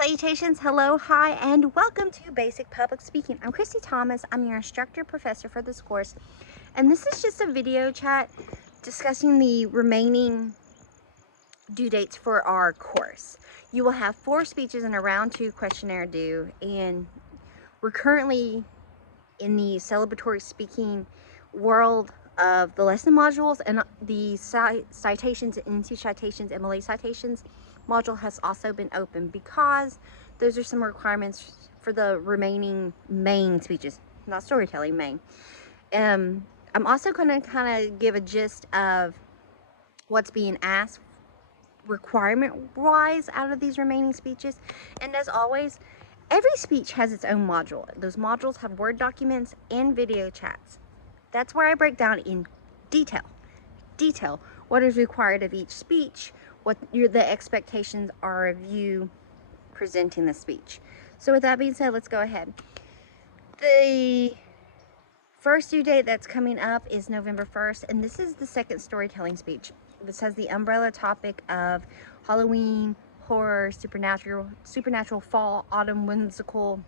Salutations, hello, hi, and welcome to Basic Public Speaking. I'm Christy Thomas. I'm your instructor professor for this course, and this is just a video chat discussing the remaining due dates for our course. You will have 4 speeches and a round 2 questionnaire due, and we're currently in the celebratory speaking world of the lesson modules, and the citations, NC citations, MLA citations module has also been open because those are some requirements for the remaining main speeches, not storytelling, main. I'm also going to kind of give a gist of what's being asked requirement wise out of these remaining speeches. And as always, every speech has its own module. Those modules have Word documents and video chats. That's where I break down in detail what is required of each speech, what the expectations are of you presenting the speech. So with that being said, let's go ahead. The first due date that's coming up is November 1st, and this is the second storytelling speech. This has the umbrella topic of Halloween, horror, supernatural fall, autumn, whimsical,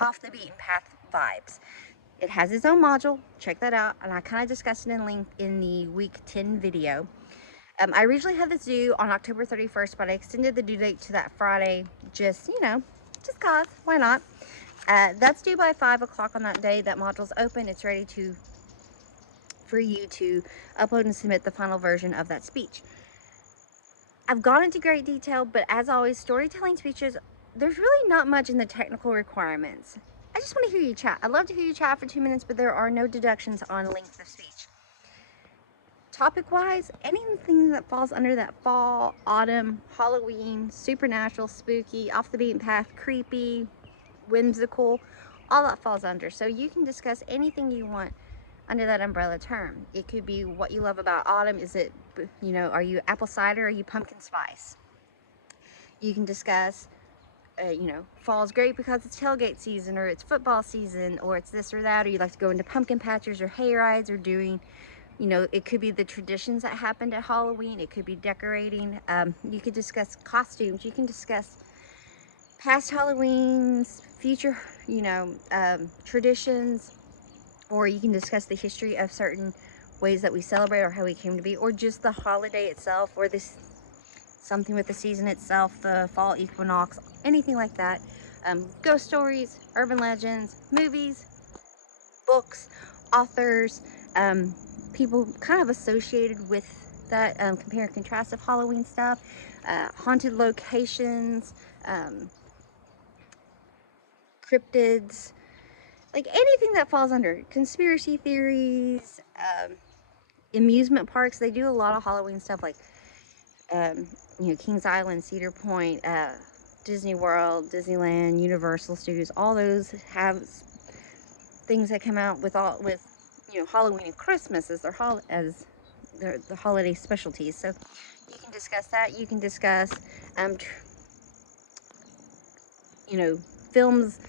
off the beaten path vibes. It has its own module, check that out, and I kind of discussed it in length in the week 10 video. I originally had this due on October 31st, but I extended the due date to that Friday, just cause, why not? That's due by 5 o'clock on that day. That module's open, it's ready for you to upload and submit the final version of that speech. I've gone into great detail, but as always, storytelling speeches, there's really not much in the technical requirements. I just want to hear you chat. I'd love to hear you chat for 2 minutes, but there are no deductions on length of speech. Topic-wise, anything that falls under that fall, autumn, Halloween, supernatural, spooky, off the beaten path, creepy, whimsical, all that falls under. So you can discuss anything you want under that umbrella term. It could be what you love about autumn. Is it, are you apple cider or are you pumpkin spice? You can discuss, fall's great because it's tailgate season, or it's football season, or it's this or that, or you like to go into pumpkin patches or hay rides, or doing, it could be the traditions that happened at Halloween. It could be decorating. You could discuss costumes. You can discuss past Halloweens, future, traditions, or you can discuss the history of certain ways that we celebrate or how we came to be, or just the holiday itself, or something with the season itself, the fall equinox, anything like that. Ghost stories, urban legends, movies, books, authors, people kind of associated with that, compare and contrast of Halloween stuff, haunted locations, cryptids, like anything that falls under conspiracy theories, amusement parks. They do a lot of Halloween stuff, like Kings Island, Cedar Point, Disney World, Disneyland, Universal Studios. All those have things that come out with Halloween and Christmas as the holiday specialties. So you can discuss that. You can discuss films,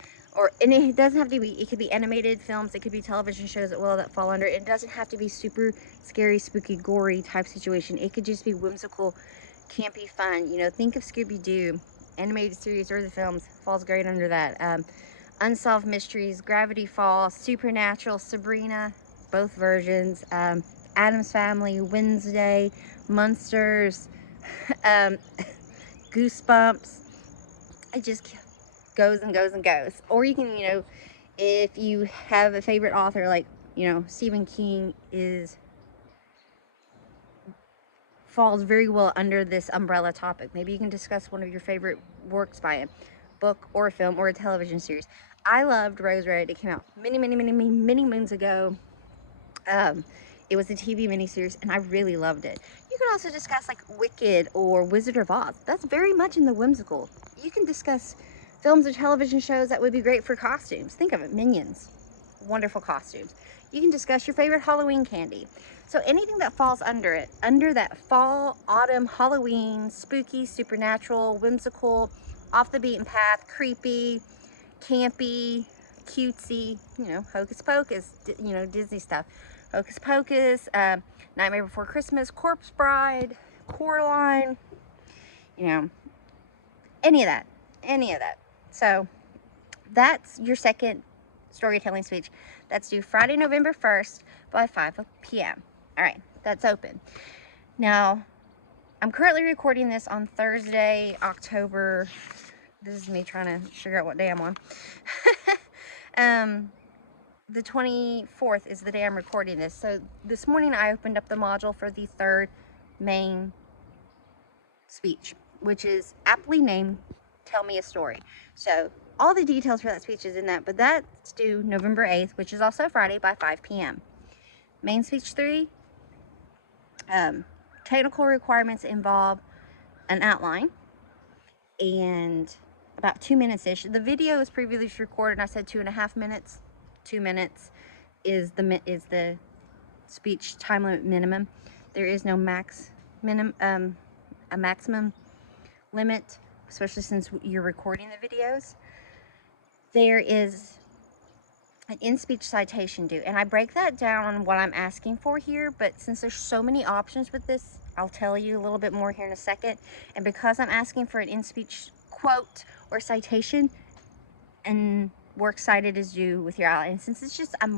and it doesn't have to be, it could be animated films, it could be television shows that fall under. It doesn't have to be super scary, spooky, gory type situation. It could just be whimsical, campy, fun. Think of Scooby-Doo, animated series, or the films, falls great under that. Unsolved Mysteries, Gravity Falls, Supernatural, Sabrina, both versions, Addams Family, Wednesday, Munsters, Goosebumps. It just goes and goes and goes. Or you can, if you have a favorite author, like, Stephen King falls very well under this umbrella topic. Maybe you can discuss one of your favorite works by him, book or film or a television series. I loved Rose Red. It came out many moons ago. It was a TV miniseries, and I really loved it. You can also discuss like Wicked or Wizard of Oz. That's very much in the whimsical. You can discuss films or television shows that would be great for costumes. Think of it, Minions, wonderful costumes. You can discuss your favorite Halloween candy. So anything that falls under that fall, autumn, Halloween, spooky, supernatural, whimsical, off the beaten path, creepy, campy, cutesy, Hocus Pocus, Disney stuff. Hocus Pocus, Nightmare Before Christmas, Corpse Bride, Coraline, any of that. any of that. So that's your second storytelling speech. That's due Friday, November 1st by 5 p.m. All right, that's open. Now, I'm currently recording this on Thursday, October. This is me trying to figure out what day I'm on. The 24th is the day I'm recording this. So this morning I opened up the module for the third main speech, which is aptly named Tell Me a Story. So all the details for that speech is in that, but that's due November 8th, which is also Friday by 5 p.m. Main speech 3, technical requirements involve an outline and about 2 minutes-ish. The video is previously recorded. I said 2.5 minutes. 2 minutes is the speech time limit minimum. There is no a maximum limit, especially since you're recording the videos. There is an in-speech citation due, and I break that down on what I'm asking for here, but since there's so many options with this, I'll tell you a little bit more here in a second. And because I'm asking for an in-speech quote or citation, and works cited is due with your outline, since it's just I'm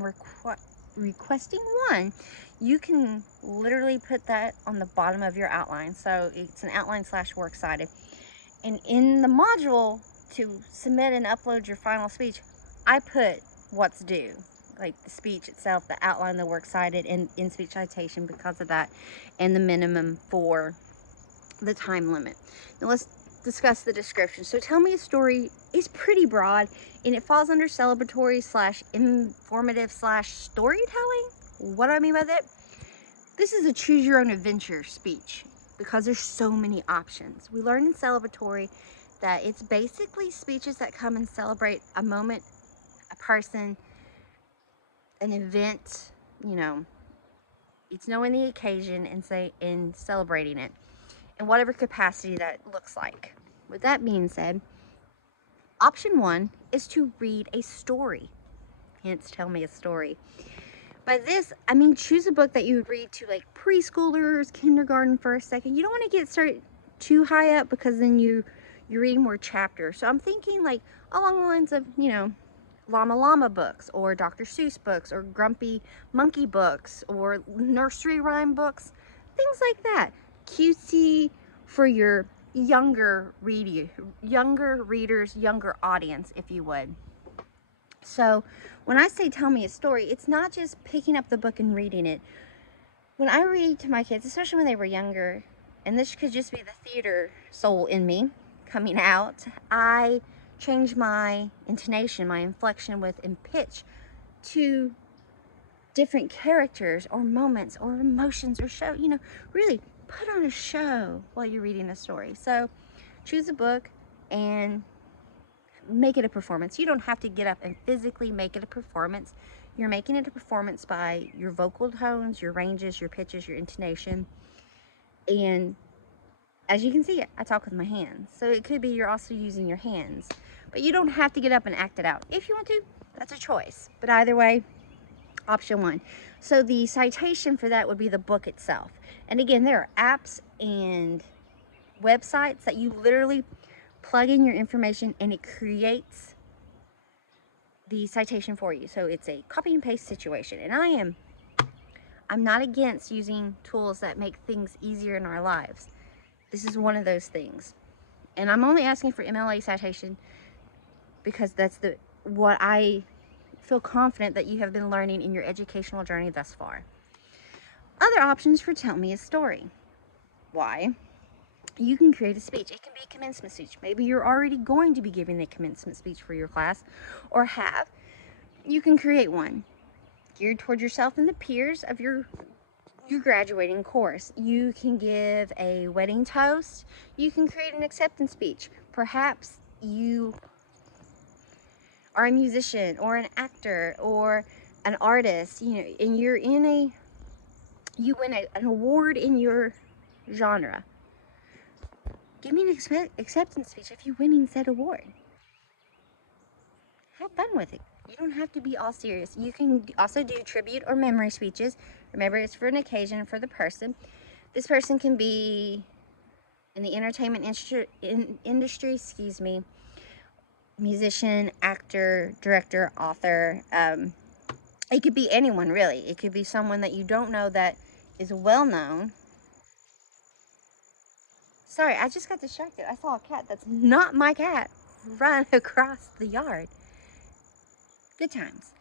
requesting one, you can literally put that on the bottom of your outline. So it's an outline / works cited. And in the module to submit and upload your final speech, I put what's due, like the speech itself, the outline, the works cited, and in-speech citation because of that, and the minimum for the time limit. Now let's discuss the description. So Tell Me a Story is pretty broad, and it falls under celebratory / informative / storytelling. What do I mean by that? This is a choose your own adventure speech because there's so many options. We learned in celebratory that it's basically speeches that come and celebrate a moment, a person, an event, you know, it's knowing the occasion and celebrating it in whatever capacity that looks like. With that being said, option 1 is to read a story, hence Tell Me a Story. By this, I mean choose a book that you would read to like preschoolers, kindergarten, first, second. You don't want to get started too high up because then you're reading more chapters. So I'm thinking like along the lines of, you know, Llama Llama books, or Dr. Seuss books, or Grumpy Monkey books, or nursery rhyme books, things like that. Cutesy for your younger readers, younger audience, if you would. So when I say tell me a story, it's not just picking up the book and reading it. When I read to my kids, especially when they were younger, and this could just be the theater soul in me coming out, I change my intonation, my inflection and pitch to different characters or moments or emotions or show, you know, really put on a show while you're reading a story. So choose a book and make it a performance. You don't have to get up and physically make it a performance. You're making it a performance by your vocal tones, your ranges, your pitches, your intonation. And as you can see, I talk with my hands. So it could be you're also using your hands. But you don't have to get up and act it out. If you want to, that's a choice. But either way, option 1. So the citation for that would be the book itself. And again, there are apps and websites that you literally plug in your information and it creates the citation for you. So it's a copy and paste situation. And I'm not against using tools that make things easier in our lives. This is one of those things. And I'm only asking for MLA citation because that's what I feel confident that you have been learning in your educational journey thus far. Other options for Tell Me a Story. Why? You can create a speech. It can be a commencement speech. Maybe you're already going to be giving a commencement speech for your class, or have. You can create one geared towards yourself and the peers of your graduating course. You can give a wedding toast. You can create an acceptance speech. Perhaps you are a musician or an actor or an artist, you know, and you win an award in your genre. Give me an acceptance speech if you're winning said award. Have fun with it. You don't have to be all serious. You can also do tribute or memory speeches. Remember, it's for an occasion, for the person. This person can be in the entertainment industry, musician, actor, director, author. It could be anyone, really. It could be someone that you don't know that is well known. Sorry, I just got distracted. I saw a cat that's not my cat run across the yard. Good times.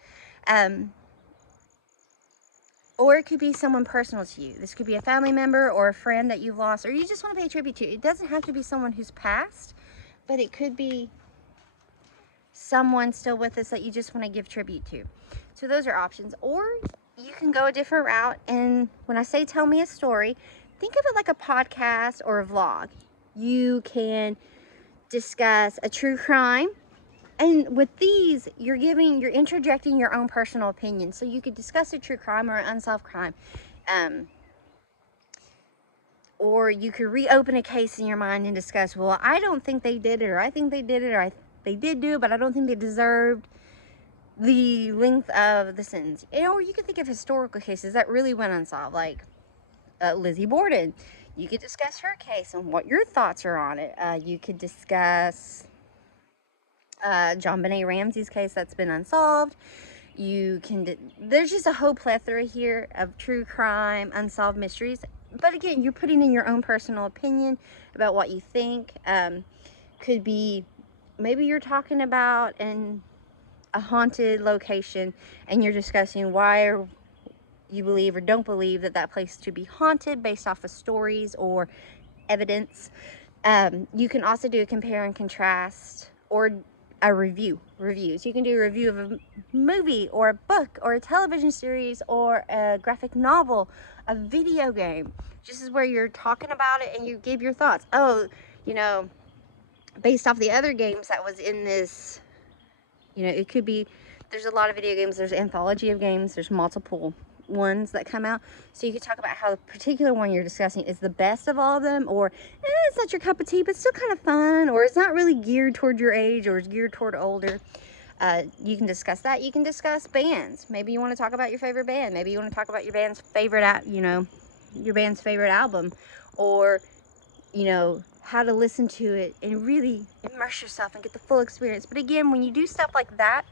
Or it could be someone personal to you. This could be a family member or a friend that you've lost, or you just want to pay tribute to. It doesn't have to be someone who's passed, but it could be someone still with us that you just want to give tribute to. So those are options. Or you can go a different route, and when I say tell me a story, think of it like a podcast or a vlog. You can discuss a true crime, and with these, you're interjecting your own personal opinion. So you could discuss a true crime or an unsolved crime. Or you could reopen a case in your mind and discuss, well, I don't think they did it, or I think they did it, or they did do it, but I don't think they deserved the length of the sentence. Or you could think of historical cases that really went unsolved, like Lizzie Borden. You could discuss her case and what your thoughts are on it. You could discuss John Benet Ramsey's case that's been unsolved. There's just a whole plethora here of true crime, unsolved mysteries. But again, you're putting in your own personal opinion about what you think. Could be, maybe you're talking about a haunted location and you're discussing why you believe or don't believe that place to be haunted based off of stories or evidence. You can also do a compare and contrast, or a reviews. You can do a review of a movie or a book or a television series or a graphic novel, a video game. This is where you're talking about it and you give your thoughts. Oh, based off the other games that was in this, it could be, there's a lot of video games, there's an anthology of games, there's multiple ones that come out. So you could talk about how the particular one you're discussing is the best of all of them, or it's not your cup of tea, but still kind of fun, or it's not really geared toward your age, or it's geared toward older. You can discuss that. You can discuss bands. Maybe you want to talk about your favorite band. Maybe you want to talk about your band's favorite, your band's favorite album, or, how to listen to it and really immerse yourself and get the full experience. But again, when you do stuff like that,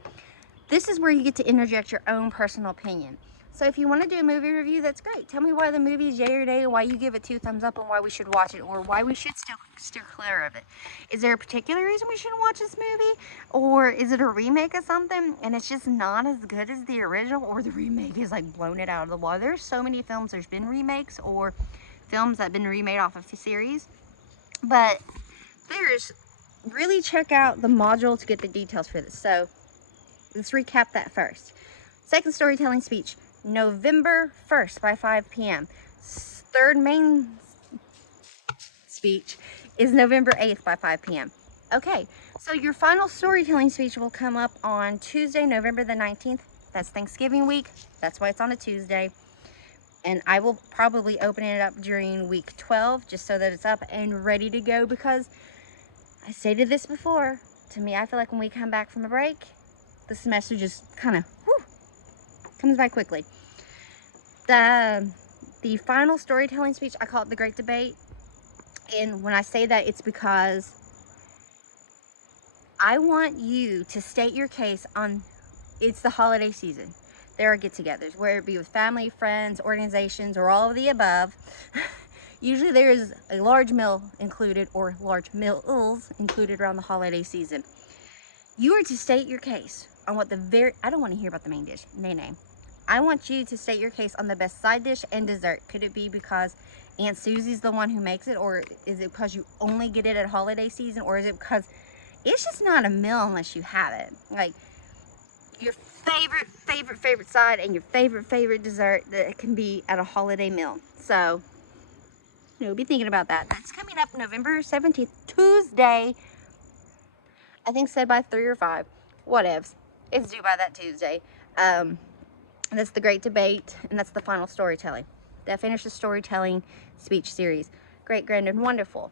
this is where you get to interject your own personal opinion. So if you want to do a movie review, that's great. Tell me why the movie is yay or nay, why you give it 2 thumbs up, and why we should watch it, or why we should still steer clear of it. Is there a particular reason we shouldn't watch this movie? Or is it a remake of something and it's just not as good as the original, or the remake is like blown it out of the water? There's so many films, there's been remakes or films that have been remade off of the series. But really check out the module to get the details for this. So let's recap that first. Second storytelling speech, November 1st by 5 p.m. Third main speech is November 8th by 5 p.m. Okay, so your final storytelling speech will come up on Tuesday, November the 19th. That's Thanksgiving week. That's why it's on a Tuesday. And I will probably open it up during week 12, just so that it's up and ready to go, because I stated this before. To me, I feel like when we come back from a break, the semester just kind of comes by quickly. The final storytelling speech, I call it the Great Debate. And when I say that, it's because I want you to state your case on, it's the holiday season. There are get-togethers, whether it be with family, friends, organizations, or all of the above. Usually there is a large meal included, or large meals included around the holiday season. You are to state your case on what I don't want to hear about the main dish, nay. I want you to state your case on the best side dish and dessert. Could it be because Aunt Susie's the one who makes it, or is it because you only get it at holiday season, or is it because it's just not a meal unless you have it? Like, your favorite side and your favorite dessert that can be at a holiday meal. So, be thinking about that. That's coming up November 17th, Tuesday. I think said by 3 or 5. Whatevs. It's due by that Tuesday. That's the Great Debate, and that's the final storytelling. That finishes storytelling speech series. Great, grand, and wonderful.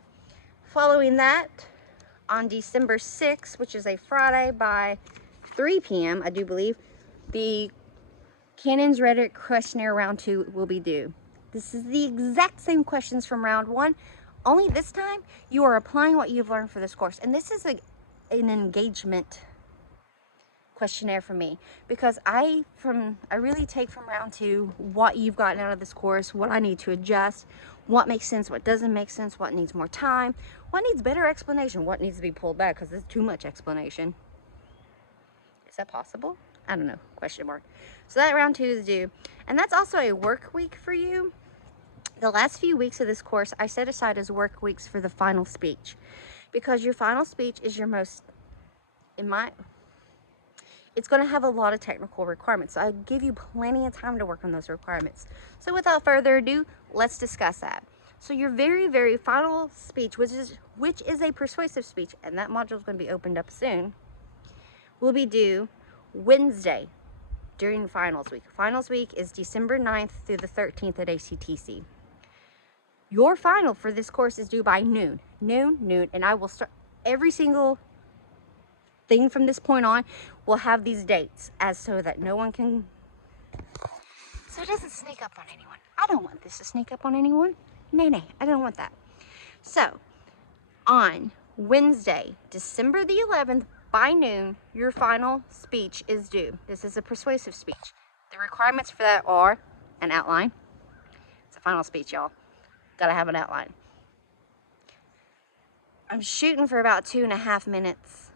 Following that, on December 6th, which is a Friday, by 3 p.m., I do believe, the Cannon's Rhetoric Questionnaire Round 2 will be due. This is the exact same questions from Round 1, only this time you are applying what you've learned for this course. And this is an engagement questionnaire for me, because I really take from round 2 what you've gotten out of this course, what I need to adjust, what makes sense, what doesn't make sense, what needs more time, what needs better explanation, what needs to be pulled back because there's too much explanation. Is that possible? I don't know, question mark. So that round 2 is due, and that's also a work week for you. The last few weeks of this course I set aside as work weeks for the final speech, because your final speech is your most, it's going to have a lot of technical requirements. So I give you plenty of time to work on those requirements. So without further ado, let's discuss that. So your very, very final speech, which is a persuasive speech, and that module is going to be opened up soon, will be due Wednesday during finals week. Finals week is December 9th through the 13th at ACTC. Your final for this course is due by noon, and I will start every single thing from this point on. Will have these dates so that no one can, so it doesn't sneak up on anyone. I don't want this to sneak up on anyone. Nay, I don't want that. So on Wednesday, December the 11th by noon, your final speech is due. This is a persuasive speech. The requirements for that are an outline. It's a final speech, y'all. Gotta have an outline. I'm shooting for about 2.5 minutes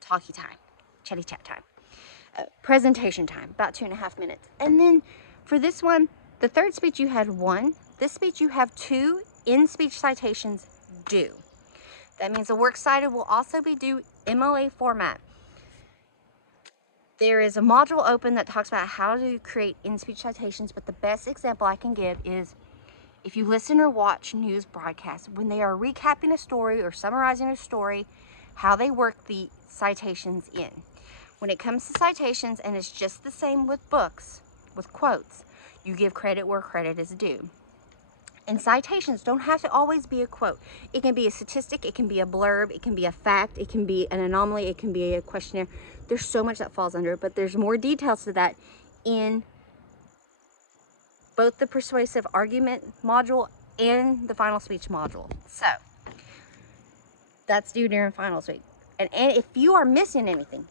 talky time, chatty chat time. Presentation time, about 2.5 minutes. And then for this one, the third speech you had 1. This speech you have 2 in-speech citations due. That means the works cited will also be due MOA format. There is a module open that talks about how to create in-speech citations, but the best example I can give is if you listen or watch news broadcasts, when they are recapping a story or summarizing a story, how they work the citations in. When it comes to citations, and it's just the same with books, with quotes, you give credit where credit is due. And citations don't have to always be a quote. It can be a statistic, it can be a blurb, it can be a fact, it can be an anomaly, it can be a questionnaire. There's so much that falls under it, but there's more details to that in both the persuasive argument module and the final speech module. So that's due during finals week. And if you are missing anything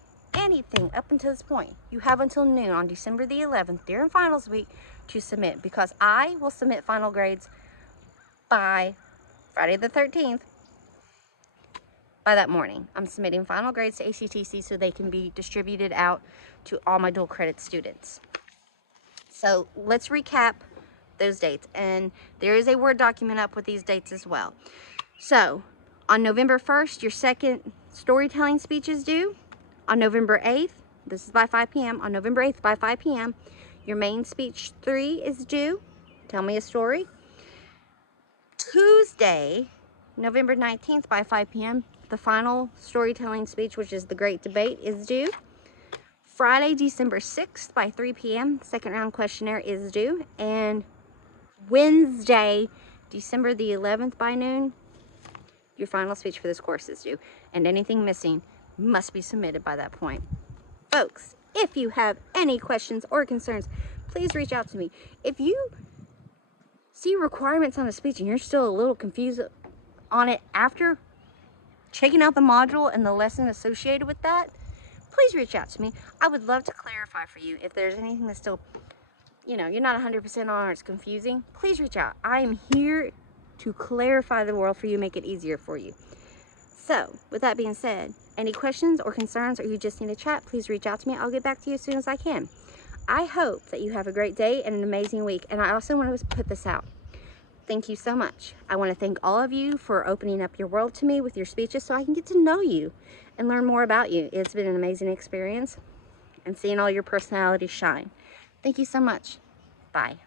up until this point, you have until noon on December the 11th during finals week to submit, because I will submit final grades by Friday the 13th. By that morning, I'm submitting final grades to ACTC so they can be distributed out to all my dual credit students. So let's recap those dates, and there is a Word document up with these dates as well. So on November 1st, your second storytelling speech is due. On November 8th, this is by 5 p.m. On November 8th by 5 p.m., your main speech 3 is due. Tell me a story. Tuesday, November 19th by 5 p.m., the final storytelling speech, which is the Great Debate, is due. Friday, December 6th by 3 p.m., second round questionnaire is due. And Wednesday, December the 11th by noon, your final speech for this course is due. And anything missing must be submitted by that point. Folks, if you have any questions or concerns, please reach out to me. If you see requirements on a speech and you're still a little confused on it after checking out the module and the lesson associated with that, please reach out to me. I would love to clarify for you if there's anything that's still, you're not 100% on or it's confusing. Please reach out. I am here to clarify the world for you, make it easier for you. So, with that being said, any questions or concerns, or you just need a chat, please reach out to me. I'll get back to you as soon as I can. I hope that you have a great day and an amazing week. And I also want to put this out. Thank you so much. I want to thank all of you for opening up your world to me with your speeches so I can get to know you and learn more about you. It's been an amazing experience, and seeing all your personalities shine. Thank you so much. Bye.